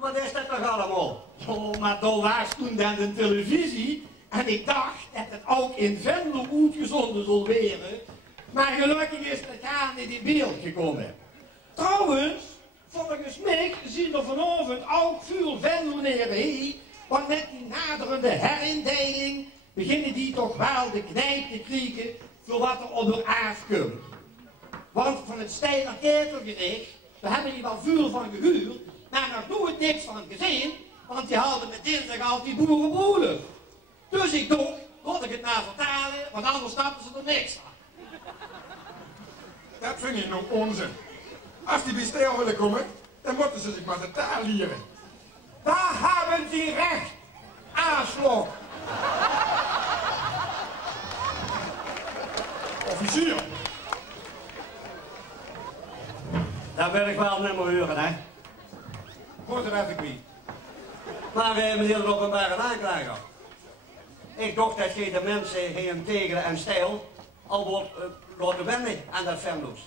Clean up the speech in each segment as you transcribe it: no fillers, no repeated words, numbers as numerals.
Wat is dat toch allemaal? Oh, maar toen was toen dan de televisie en ik dacht dat het ook in Venlo uitgezonden zal worden. Maar gelukkig is het gaan niet in beeld gekomen. Trouwens, volgens mij zien er vanavond ook veel Venloneren hier, want met die naderende herindeling beginnen die toch wel de knijp te krieken voor wat er op haar afkomt. Want van het Steiner Ketelgericht, daar hebben die wel vuur van gehuurd, maar nog nooit niks van gezien, want die hadden met dinsdag al die boerenbroeder. Dus ik dacht, laat ik het maar vertalen, want anders snappen ze er niks van. Dat vind ik nog onzin. Als die bij stil willen komen, dan moeten ze zich maar de taal leren. Daar hebben ze recht, aanslag. Officier. Dat wil ik wel niet meer horen, hè. Hoort er even niet. Maar meneer de openbare aanklager, ik dacht dat je de mensen geen tegen en stijl al wordt laten wennen aan dat Venlo's.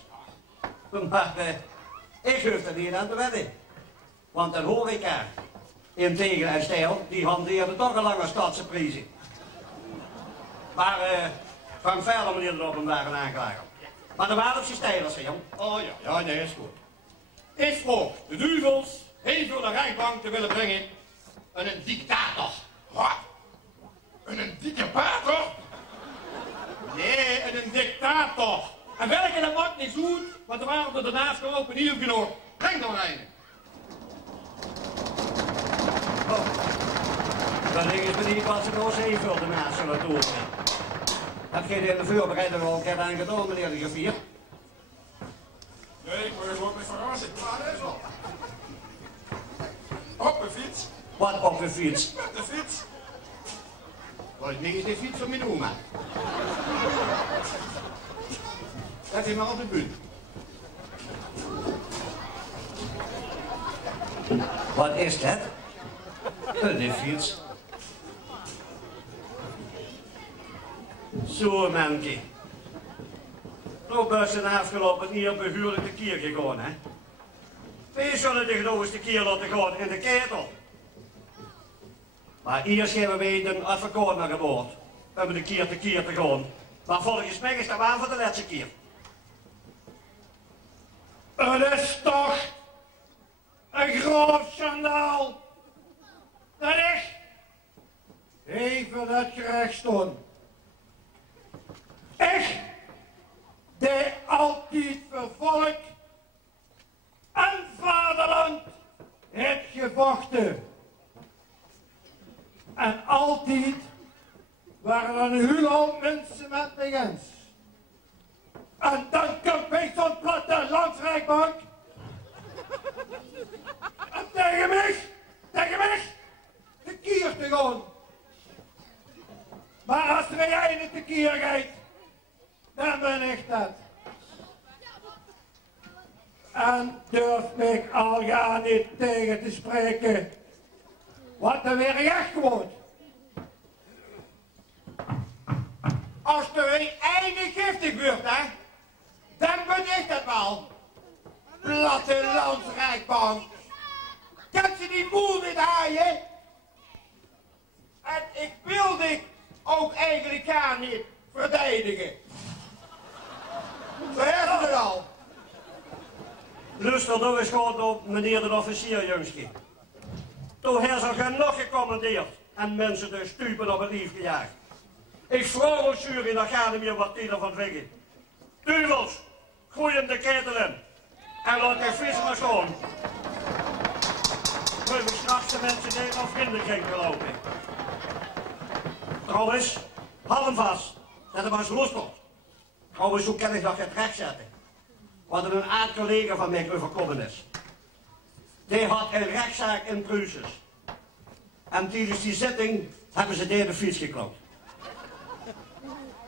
Maar ik hoef er niet aan te wennen. Want een horeca in tegen en stijl, die hanteerde toch een lange stadse prijzen. Maar Frank verder, meneer de openbare aanklager. Maar de waarop zijn stijlers, jong. Oh ja, nee, is goed. Ik vroeg de duvels heen voor de rechtbank te willen brengen een dictator. Wat? Een dikke pater? Nee, een dictator. En welke dat maakt niet goed, want er waren er daarnaast ook een nieuw genoeg. Breng dan maar een. Dan ding is me niet wat ze nou zeven ernaast zullen doen. Heb je in de voorbereiding al een keer aan gedaan, meneer de griffier? Nee, ik word gewoon met verrassing. Maar dat is wel. Op een fiets. Wat op de fiets? Met de fiets. Wat ding is de fiets van mijn oma. Dat is maar op de buurt. Wat is dat? De fiets. Zo, manke. Nou ben ze de afgelopen jaar behuurlijk de kier gegaan, hè? Wij zullen de grootste kier laten gaan in de ketel. Maar eerst hebben wij een advocaat naar geboord. Om de kier te gaan. Maar volgens mij is dat waar voor de laatste keer. Het is toch een groot schandaal. Dat is even dat gerecht stond. Ik, die altijd voor volk en vaderland heb gevochten. En altijd waren er een hele hoop mensen met me eens. En dan komt bij zo'n platte landsrijkbank. En tegen mij, de kier te gaan. Maar als er jij niet de kier gaat, dan ben ik dat. En durf ik al ja niet tegen te spreken. Wat er weer echt wordt. Als er weer eigen giftig wordt, hè, dan ben ik dat wel. Plattelandsrijkbank. Kan ze die boel niet haaien? En ik wilde ook eigenlijk haar niet verdedigen. Zo hebben ze het al. Luister nou eens goed op, meneer de officier, jongske. Toen heeft ze genoeg gecommandeerd en mensen de stupen op het lief gejaagd. Ik vraag ons jury, daar gaat hem hier wat tien van vliegen. Duvels, gooi hem de ketel in. En laat de vis maar schoon. We hebben straks de mensen die op vriendenkring gelopen. Trouwens, hou hem vast, dat hem als lostot. Trouwens, hoe kan ik dat het recht zetten? Wat er een aard-collega van mij overkomen is. Die had een rechtszaak in Pruisens. En tijdens die zitting hebben ze de fiets geklopt.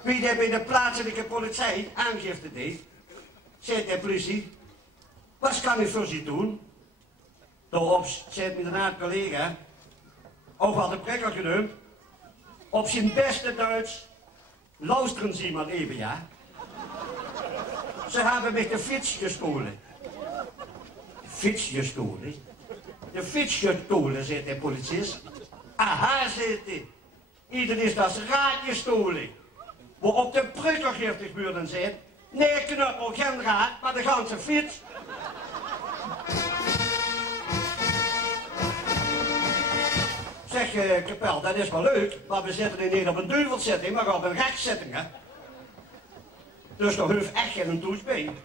Wie die bij de plaatselijke politie aangifte deed, zei de politie, wat kan ik voor ze doen? Daarop zei mijn aard-collega, ook had de prikkel genoemd, op zijn beste Duits, luisteren ze maar even, ja. Ze hebben met de fiets gestolen. Fiets gestolen? de fietsgestolen, zit de politie. Aha, zit hij. Ieder is dat raadgestolen. Waar op de prikkelgiftigbuurden zit. Nee, knuppel, geen raad, maar de ganse fiets. Zeg, Kapel, dat is wel leuk, maar we zitten niet op een duvelzitting, maar op een rechtszitting, hè. Dus er hoeft echt geen toetsbeen.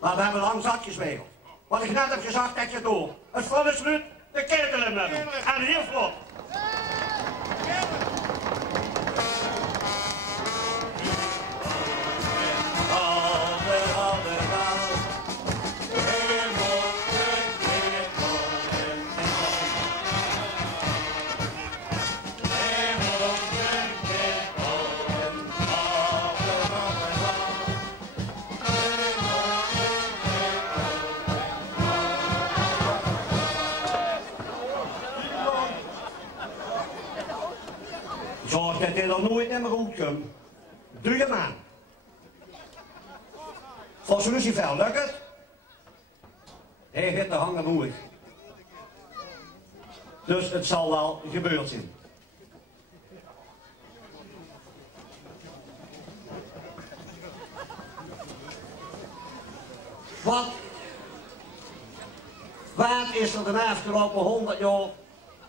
Maar we hebben lang zat gezwegeld. Wat ik net heb gezegd, dat je door. Het vol is Ruud, de ketel in met hem. En heel vlot. Zorg dat hij er nooit meer goed komt. Doe je maar. Volgens Lucifer, lukt het? Hij heeft de hangen moeilijk. Dus het zal wel gebeurd zijn. Wat is er de afgelopen 100 jaar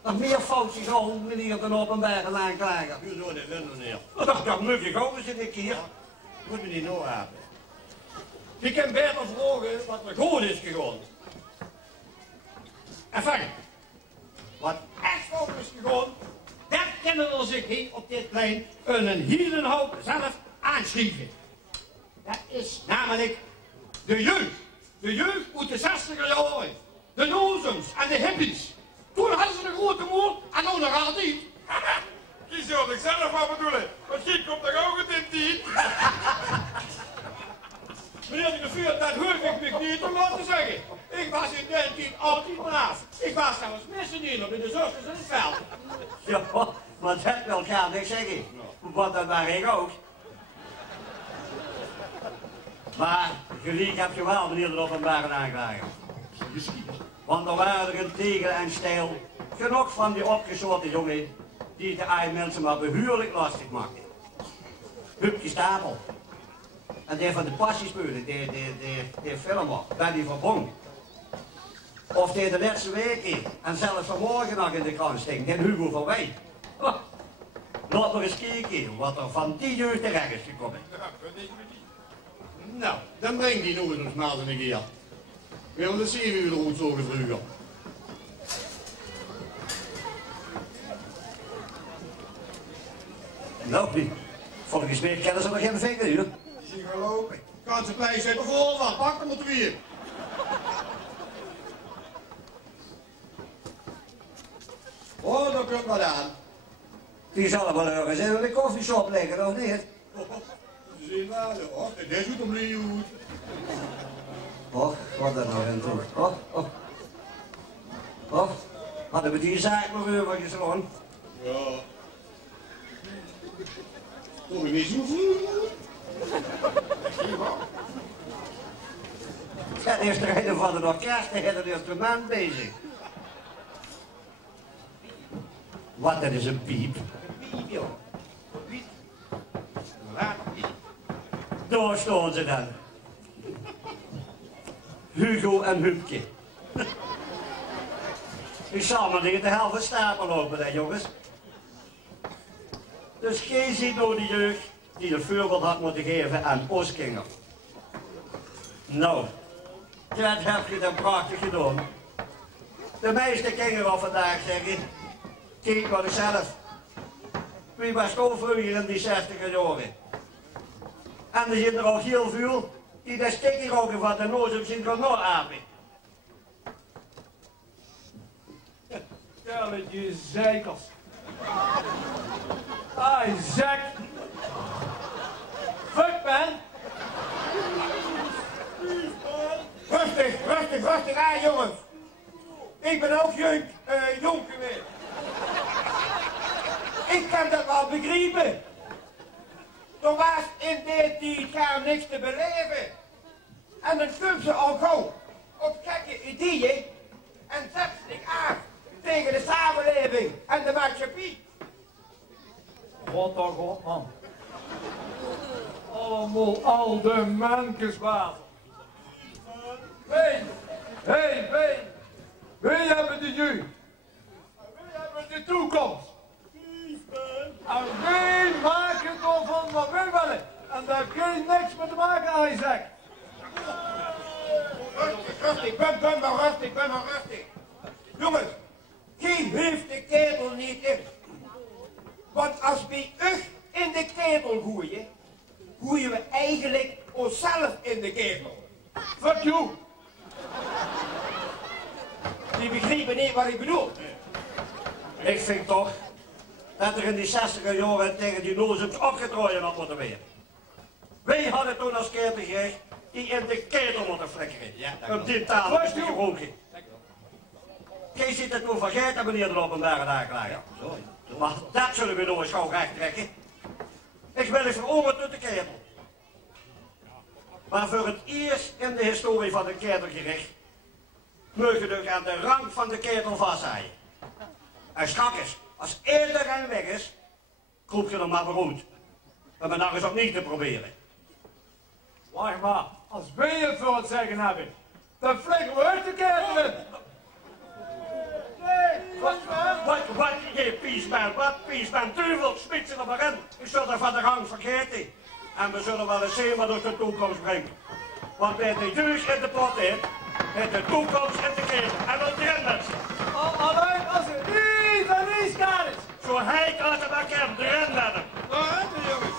nog meer foutjes gehouden, meneer de openbare aanklager? U zo de vinden, meneer. Dat moet je gewoon zit ik hier. Moet me niet nou hebben. Je kan beter vragen wat er goed is gegaan. Enfin, wat echt fout is gegaan, dat kunnen we zich hier op dit plein een hielenhoop zelf aanschrijven. Dat is namelijk de jeugd. De jeugd uit de 60er jaren. De nozems en de hippies. Toen hadden ze de grote moord en nu nog altijd. Je zult ik zelf wat bedoelen. Misschien komt er ook het in die. Meneer de vuur, dat hoef ik me niet te laten zeggen. Ik was in die tijd altijd braaf. Ik was zelfs missendiener bij de zusters in het veld. Ja, maar dat wil gaan niks zeggen. Want dat was ik ook. Maar gelijk heb je wel, meneer de openbare aanklager. Want er waren er in Tegel en Stijl genoeg van die opgezoten jongen die de eigen mensen maar behuurlijk lastig maken. Hupje Stapel. En die van de passiespeulen, die filmer, bij die verbond. Of die de laatste weken en zelfs vanmorgen nog in de krant stinkt, die Hugo van Wij. Laat maar eens kijken wat er van die jeugd terecht is gekomen. Nou, dan breng die nog eens maar eens een keer. We willen de 7 uur goed zo gevlugen. Nou, volgens mij kennen ze nog geen vinger, hè? Die zien gaan lopen. Kan ze blij zijn vol van, pak hem op weer. Oh, dat komt wat aan. Die zal wel ergens in de koffieshop liggen, of niet? Ze zien wel, oh, dit doet hem niet goed. Och, wat er nog in toe. Och, hadden we die zaak nog weer wat gesloten? Ja. Toch een beetje vroeg. En is er een van de orkest tegen het instrument bezig. Wat, dat is een piep. Piep, joh. Piep. Laat piep. Daar staan ze dan. Hugo en Hupke. Die samen tegen de helft stapel lopen, hè jongens. Dus geen ziet nou de jeugd die de voorbeeld had moeten geven aan Oskinger. Nou, dat heb je dan prachtig gedaan. De meeste kinderen vandaag zeggen, kijk maar zelf. Wie was ook vroeger in die 60er jaren? En er zijn er ook heel veel die de stikkie roken van de noos op zijn kantoor apen. Stelletje zeikers. Ai, zek. Fuck, man. Rustig aan, jongens. Ik ben ook jong geweest. Ik kan dat wel begrijpen. Er was in die tijd niks te beleven. En dan komt ze al gauw op gekke ideeën en zet zich af tegen de samenleving en de maatschappij. God, oh God, man. Allemaal al de mankesbaat. Wij, wij hebben de jeugd. Wij hebben de toekomst. En wij maken ervan wat wij willen. En daar geen niks mee te maken, hij zegt. Rustig, ben maar rustig. Jongens, geen heeft de ketel niet in. Want als wij u in de ketel gooien, gooien we eigenlijk onszelf in de ketel. Fuck you. Die begrijpen niet wat ik bedoel. Ik vind toch dat er in die 60er jaren tegen die nozems opgetrooien had moeten worden. Wij hadden toen als ketelgericht die in de ketel moeten flikkeren. Ja, op die tafel is die geroken. Gij ziet het toen vergeten, meneer de openbare aanklager. Maar dat zullen we nog eens gauw recht trekken. Ik ben eens veroverd tot de ketel. Maar voor het eerst in de historie van de ketelgericht mogen we aan de rang van de ketel vastzaaien. En straks, als iedereen weg is, kroep je er maar weer uit. Om het nog eens opnieuw te proberen. Wacht maar, als wij het voor het zeggen hebben, dan flikken we uit de ketel in. Wat, je piesman, duivel, smit ze er maar in. Ik zul er van de rang vergeten. En we zullen wel eens zien wat ons de toekomst brengt. Want met de jeugd in de pot heeft, met de toekomst in de ketel. En wel erin mensen. Alleen als het niet schade is. Zo heet als het maar kan, erin met hem. jongens.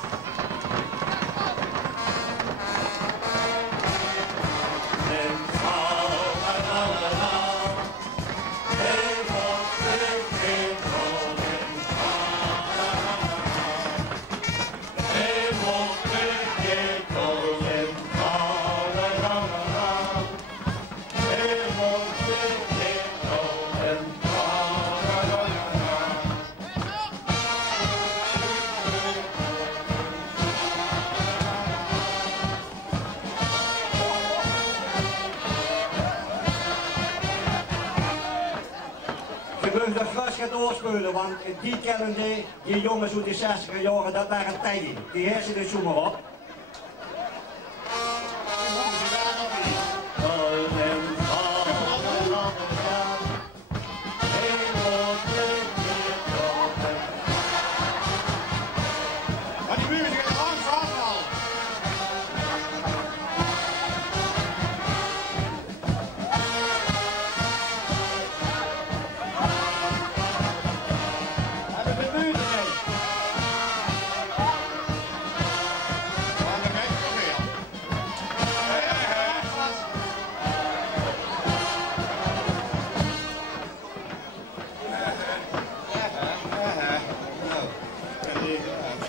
De glas gaat doorspelen, want die kennen die jongens uit de 60er jaren, dat waren tijden. Die hersenen zoeken maar op. Maar die muziek is lang verhaal.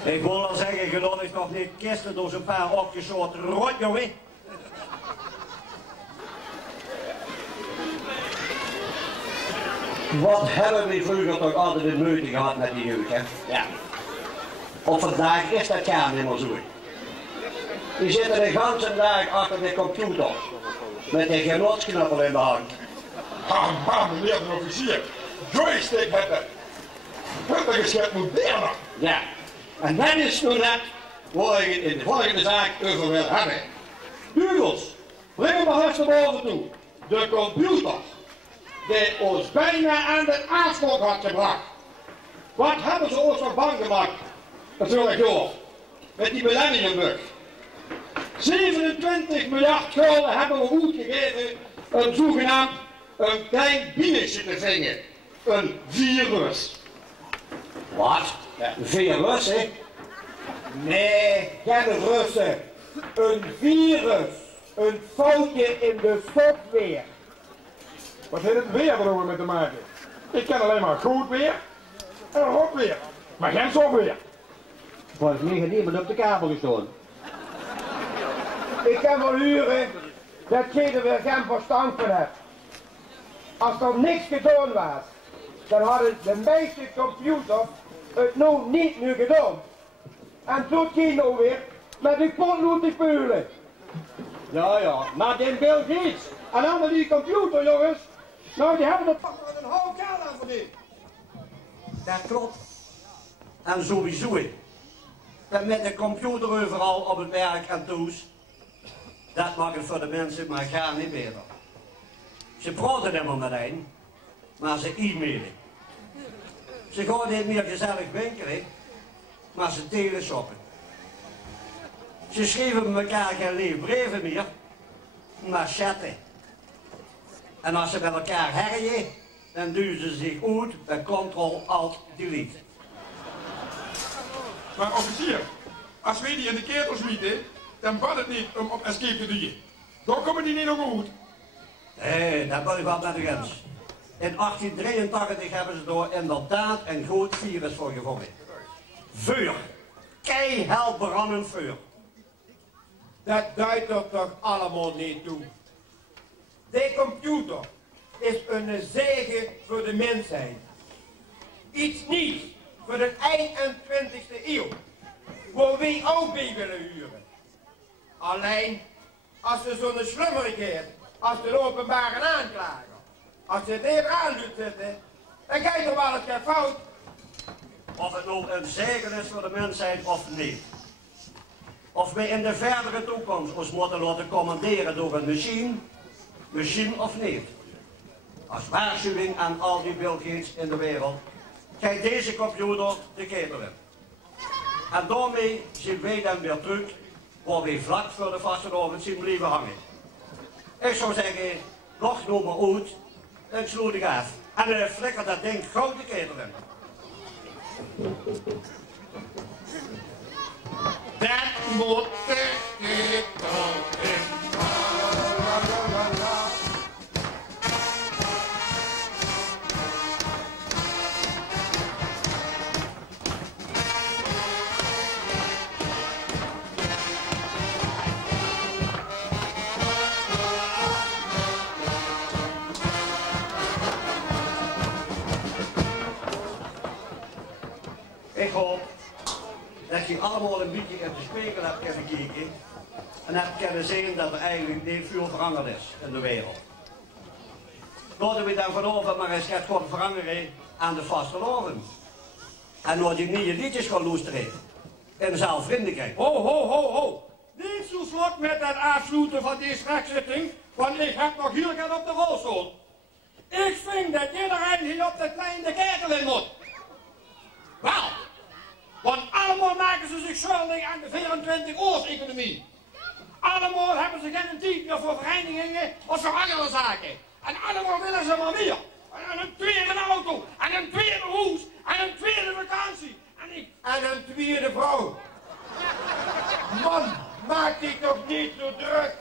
Ik wil al zeggen, geloof ik nog niet kisten door zo'n paar opgesloten rot, jongen. Wat hebben we vroeger toch altijd de moeite gehad met die jeugd, hè? Ja. Op vandaag is dat ja niet meer zo. Die zitten de hele dag achter de computer. Met de genotsknuppel in de hand. Ah, meneer de officier. Joystick hebben. Dat is het moderne. Ja. En dat is nu net waar ik het in de volgende zaak over wil hebben. Dugels, breng hem maar eens naar boven toe. De computer, die ons bijna aan de aanslag had gebracht. Wat hebben ze ons nog bang gemaakt? Natuurlijk door. Met die millenniumbug. 27 miljard gulden hebben we uitgegeven om zogenaamd een klein binnetje te vingen. Een virus. Wat? Een virus, hè? Nee, geen Russen. Een virus. Een foutje in de software. Wat heeft het weer erover mee te maken? Ik ken alleen maar goed weer en rot weer. Maar geen software. Volgens mij heeft niemand op de kabel gestolen. Ik kan wel huren dat je er weer geen verstand van hebt. Als er niks gedaan was, dan hadden de meeste computers het nou niet meer gedaan. En toen ging nou weer met die potlood te spelen. Ja, maar den Bill Gates en allemaal die computer jongens, Nou, die hebben het... Wat een hoop geld aan verdiend. Dat klopt. En sowieso. En met de computer overal op het werk en thuis. Dat maakt het voor de mensen maar gaan niet beter. Ze praten helemaal met een, maar ze e-mailen. Ze gaan niet meer gezellig winkelen, maar ze teleshoppen. Ze schrijven elkaar geen lief brieven meer, maar chatten. En als ze met elkaar herjen, dan duwen ze zich uit bij Ctrl-Alt-Delete. Maar officier, als wij die in de ketel schieten, dan valt het niet om op escape te duwen. Dan komen die niet nog goed. Nee, dat ben ik wel met u eens. In 1883 hebben ze er inderdaad een groot virus voor gevonden. Vuur. Keihard brandend vuur. Dat duidt er toch allemaal niet toe. De computer is een zegen voor de mensheid. Iets nieuws voor de 21ste eeuw. Waar wij ook bij willen huren. Alleen, als er zo'n slummerigheid, als de openbare aanklager, als je het even aan doet zitten, dan krijg je toch wel eens geen fout. Of het nou een zegen is voor de mensheid of niet. Of we in de verdere toekomst ons moeten laten commanderen door een machine of niet. Als waarschuwing aan al die Bill Gates in de wereld, kijk deze computer de ketel in. En daarmee zien wij dan weer terug, waar we vlak voor de vastelovend zien blijven hangen. Ik zou zeggen, nog nog maar uit, en sloeg ik af. En flikker dat ding gauw de ketel in. Dat moet de ketel in. Ik hoop dat je allemaal een beetje in de spiegel hebt kunnen kijken en hebt kunnen zien dat er eigenlijk niet veel veranderd is in de wereld. Laten we dan vanavond maar eens gaat gaan veranderen aan de vastelovend. En waar die nieuwe liedjes gaan luisteren in zelfvriendelijkheid. Ho, ho, ho, ho. Niet zo slot met het afsluiten van deze rechtszitting, want ik heb nog heel gaan op de rolstoel. Ik vind dat iedereen hier op de kleine ketel in moet. Wel, want allemaal maken ze zich schuldig aan de 24-uurs-economie. Allemaal hebben ze geen tijd meer voor verenigingen of voor andere zaken. En allemaal willen ze maar meer. En een tweede auto, en een tweede huis, en een tweede vakantie. En een tweede vrouw. Man, maak die toch niet zo druk.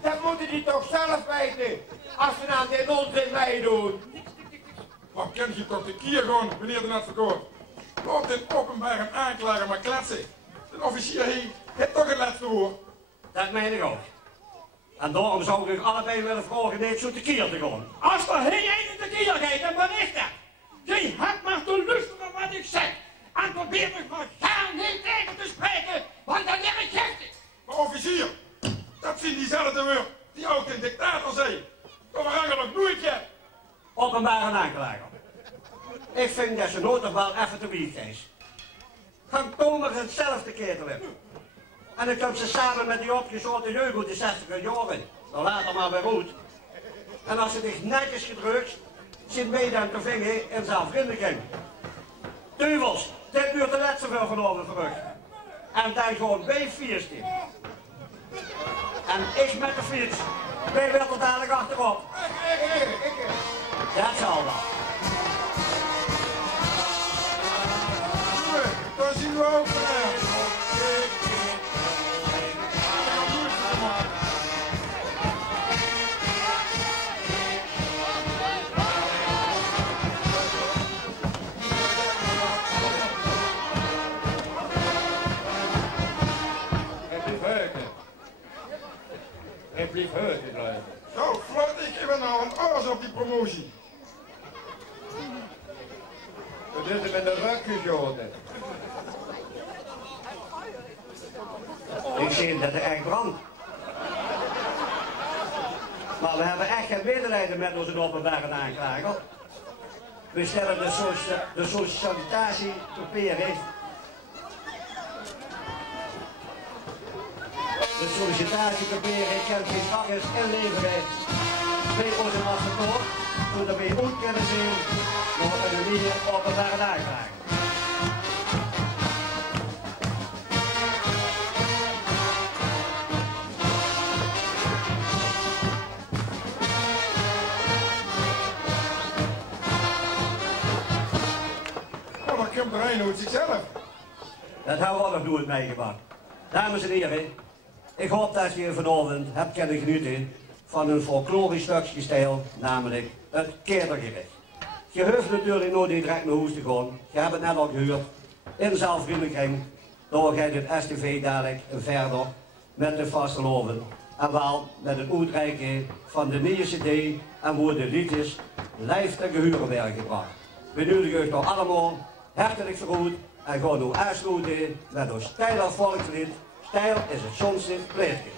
Dat moeten die toch zelf weten, als ze aan dit onzin meedoen. Wat ken je toch de kier gewoon, meneer de advocaat? Laat de openbare aanklager maar kletsen. De officier heeft toch het laatste woord. Dat meen ik ook. En daarom zou ik u allebei willen vragen niet zo tekeer te gaan. Als er geen ene tekeer gaat, dan ben ik dat. Je hebt maar te luisteren wat ik zeg. En probeer me maar gaan niet tegen te spreken, want dan leg ik gek. Maar officier, dat zien diezelfde woord die ook een dictator zei. Kom maar hangen nog nooit je. Openbare aanklager. Ik vind dat ze nooit nog wel even te wieg is. Gaan Thomas hetzelfde ketel in. En dan komt ze samen met die opgeschoten jeugd uit de 60 jaren. Dan later maar weer uit. En als ze zich netjes gedrukt, zit mee dan te vingen in zelfvriendelijkheid. Duivels, dit duurt de net zoveel genomen terug. En dan gewoon bij vierstien. En ik met de fiets. Wij willen er dadelijk achterop. Dat zal wel. Dan zien we ook vanavond. Het blijft heugen blijven. Zo, vlot ik even nou een oors op die promotie. Dat is hem in de rug geschoten. Ik zie dat er echt brandt. Maar we hebben echt geen medelijden met onze openbare aanklager. We stellen de sollicitatie koperen. De sollicitatie koperen kan geen vangers inleveren bij onze advocaat, zodat wij ook kunnen zien wat een nieuwe openbare aanklager. Komt er een uit zichzelf. Dat hebben we ook nog nooit meegemaakt. Dames en heren, ik hoop dat je vanavond hebt kunnen genieten van een folklorisch stukje stijl, namelijk het kindergericht. Je hoeft natuurlijk nooit direct naar huis te gaan. Je hebt het net al gehuurd in de zelfvriendenkring. Door gaat het STV dadelijk verder met de vasteloven. En wel met het uitreiken van de nieuwe CD en worden liedjes live ten gehore werden gebracht. We nodigen u toch allemaal hartelijk vergroet en gaan nu aansluiten met ons stijl volkslied. Stijl is het zonste pleegje.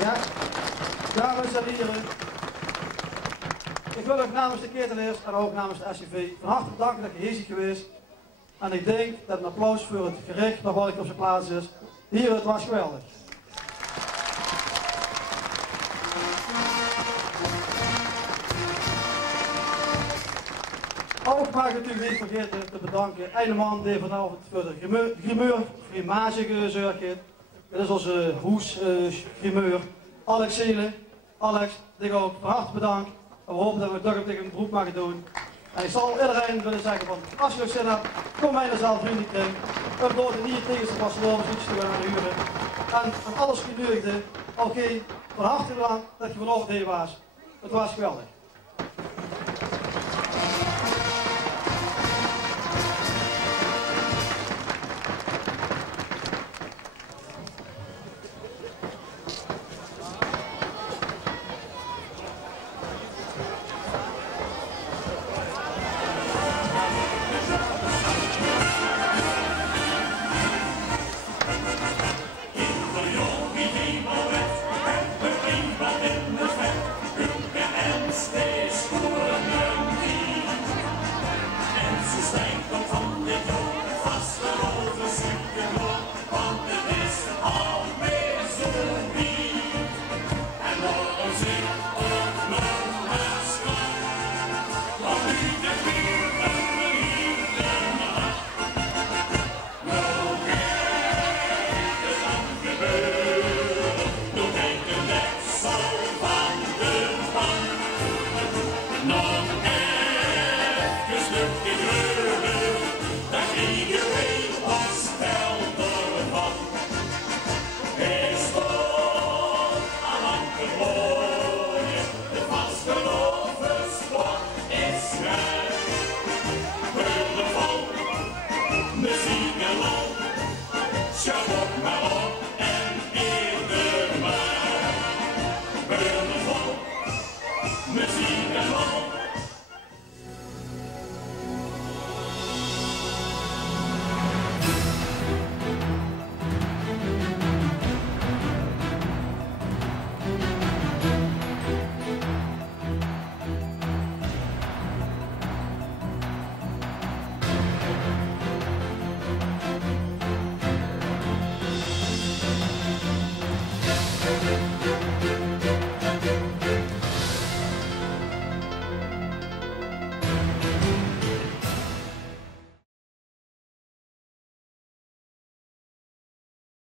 Ja, dames en heren, ik wil ook namens de ketelers en ook namens de SCV van harte bedanken dat je hier bent geweest. En ik denk dat een applaus voor het gericht nog wel op zijn plaats is. Hier, het was geweldig. Ook mag ik natuurlijk niet vergeten te bedanken Eineman die vanavond voor de grimage gezorgd heeft. Dit is onze hoesgrimeur. Alex Zelen. Alex, ik ook van harte bedankt. En we hopen dat we het toch op tegen een beroep mogen doen. En ik zal iedereen willen zeggen van, als je nog zin hebt, kom mij naar zelf vriendenkring. Of door de nieuwe tegens te Barcelona iets te gaan huren. En van alles geduurigde, oké, van harte bedankt dat je vanochtend hier was. Het was geweldig.